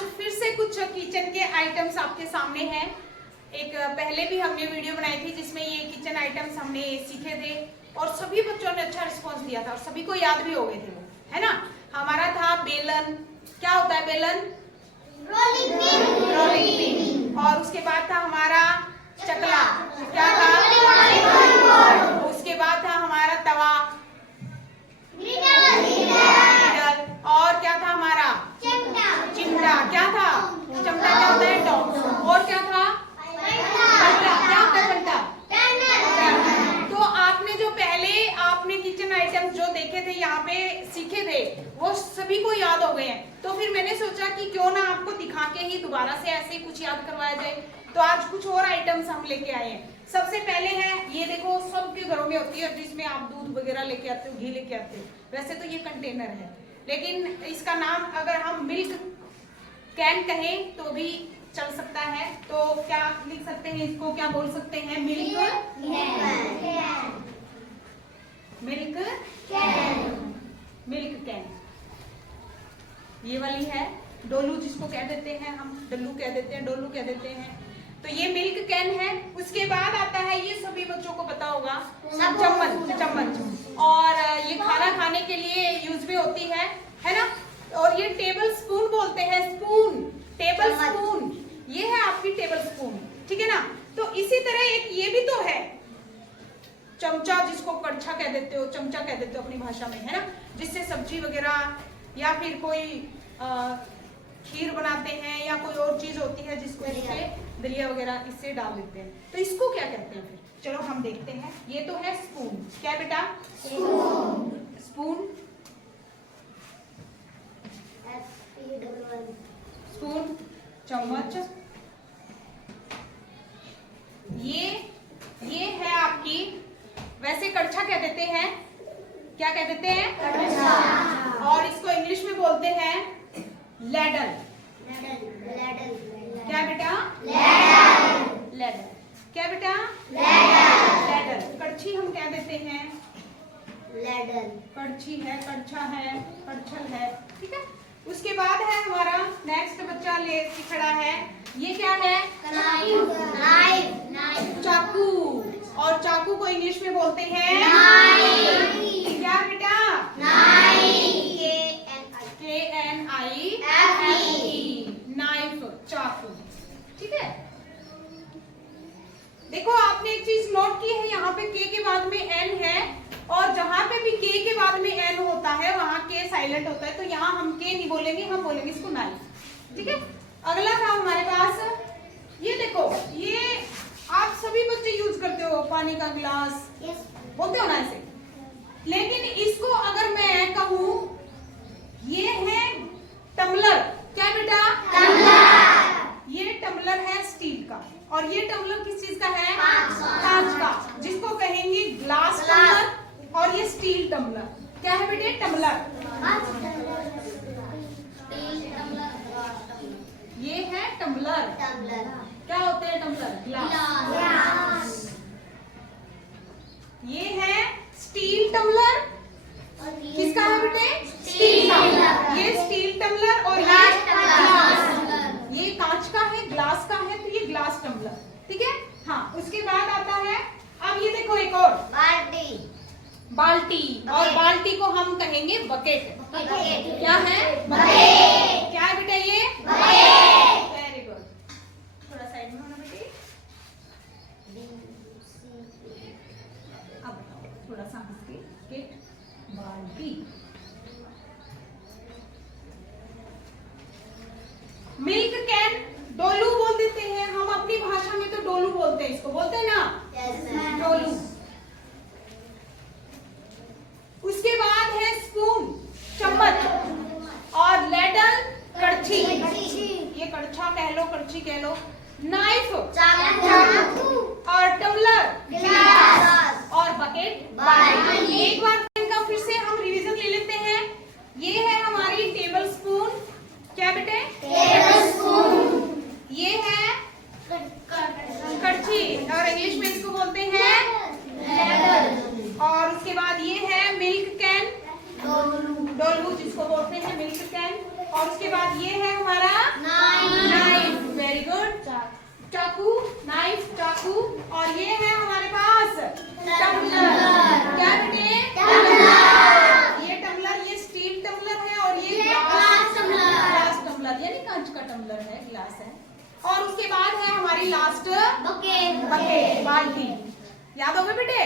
आज फिर से कुछ किचन के आइटम्स आपके सामने हैं। एक पहले भी हमने वीडियो बनाई थी जिसमें ये किचन आइटम्स हमने सीखे थे और सभी बच्चों ने अच्छा रिस्पांस दिया था और सभी को याद भी हो गए थे वो, है ना। हमारा था बेलन, क्या होता है बेलन? Rolling pin. और उसके बाद था हमारा चकला, क्या था? उसके बाद था हमारा तवा, और क्या था हमारा? चिमटा। क्या था? चिमटा क्या होता है? टॉप। और क्या था? पलटा। क्या होता है पलटा? तो आपने जो पहले आपने किचन आइटम्स जो देखे थे यहाँ पे सीखे थे वो सभी को याद हो गए हैं। तो फिर मैंने सोचा कि क्यों ना आपको दिखा के ही दोबारा से ऐसे ही कुछ याद करवाया जाए। तो आज कुछ और आइटम्स हम लेके आए हैं। सबसे पहले है ये देखो, सबके घरों में होती है जिसमें आप दूध वगैरह लेके आते हो, घी लेके आते हो। वैसे तो ये कंटेनर है लेकिन इसका नाम अगर हम मिल्क कैन कहें तो भी चल सकता है। तो क्या लिख सकते हैं इसको, क्या बोल सकते हैं? Milk can. ये वाली है डोलू, जिसको कह देते हैं हम, डल्लू कह देते हैं, डोलू कह देते हैं। तो ये मिल्क कैन है। उसके बाद आता है, ये सभी बच्चों को पता होगा, चम्मच। और ये खाना खाने के लिए यूज भी होती है ना। और ये टेबल स्पून बोलते हैं, स्पून, टेबल स्पून। ये है आपकी टेबल स्पून, ठीक है ना। तो इसी तरह एक ये भी तो है चमचा, जिसको कड़छा कह देते हो, चमचा कह देते हो अपनी भाषा में, है ना। जिससे सब्जी वगैरह या फिर कोई खीर बनाते हैं या कोई और चीज होती है जिसको इससे दलिया वगैरह इससे डाल देते हैं। तो इसको क्या कहते हैं फिर? चलो हम देखते हैं। ये तो है स्पून। क्या बेटा? स्पून। स्पून, चम्मच। ये है आपकी, वैसे कड़छा कह देते हैं, क्या कह देते हैं? कड़छा। और इसको इंग्लिश में बोलते हैं लैडल। क्या बेटा? लैडल। क्या बेटा? लैडल। कड़छी हम कह देते हैं लैडल। कड़छी है, कड़छा है, कड़छल है, ठीक है। उसके बाद है हमारा नेक्स्ट बच्चा ले खड़ा है, ये क्या है? नाइफ। चाकू। और चाकू को इंग्लिश में बोलते हैं क्या बेटा? KNIFE, नाइफ, चाकू, ठीक है। देखो आपने एक चीज नोट की है, यहाँ पे के के बाद में एन है और जहां पे भी के के बाद में एन होता है वहां के साइलेंट होता है। तो यहाँ हम के नहीं बोलेंगे, हम बोलेंगे इसको नाइफ, ठीक है। अगला था हमारे पास, ये देखो, ये आप सभी बच्चे यूज करते हो, पानी का गिलास बोलते हो ना ऐसे। लेकिन इसको अगर मैं कहूं, ये है टम्बलर। क्या बेटा? टम्बलर। ये टम्बलर है स्टील का और ये टम्बलर किस चीज का है? कांच का, जिसको कहेंगे ग्लास टम्बलर। और ये स्टील टम्बलर। क्या है बेटे? टम्बलर। ये है टम्बलर। क्या होते हैं टम्बलर? ग्लास। ये है स्टील टम्बलर। किसका है बेटे? Steel tumbler. ये स्टील टम्बलर और ये ग्लास। ये कांच का है, ग्लास का है, तो ये ग्लास टम्बलर, ठीक है। हाँ, उसके बाद आता है, अब ये देखो एक और बाल्टी। और बाल्टी को हम कहेंगे बकेट। क्या है? बकेट। क्या है बेटा? ये वेरी गुड। थोड़ा साइड में होना बेटे। अब थोड़ा सा बकेट, बाल्टी। मिल्क कैन डोलू बोल देते हैं हम अपनी भाषा में, तो डोलू बोलते हैं इसको, बोलते हैं ना? डोलू। उसके बाद है स्पून, चम्मच। और लैडल, कड़छी। ये कड़छा कह लो, कड़छी कह लो। नाइफ, चाकू। और टम्बलर, गिलास। और बकेट, बाल्टी। एक बार इनका फिर से हम रिवीजन ले लेते हैं। ये है हमारी टेबल स्पून। क्या बेटे? Table spoon. ये है कड़छी और इंग्लिश में इसको बोलते हैं लैडल। और उसके बाद ये है मिल्क कैन, डोलू जिसको बोलते हैं मिल्क कैन। और उसके बाद ये है हमारा ग्लास है। और उसके बाद है हमारी लास्ट बकेट बकेट, बाल्टी। याद हो गए बेटे?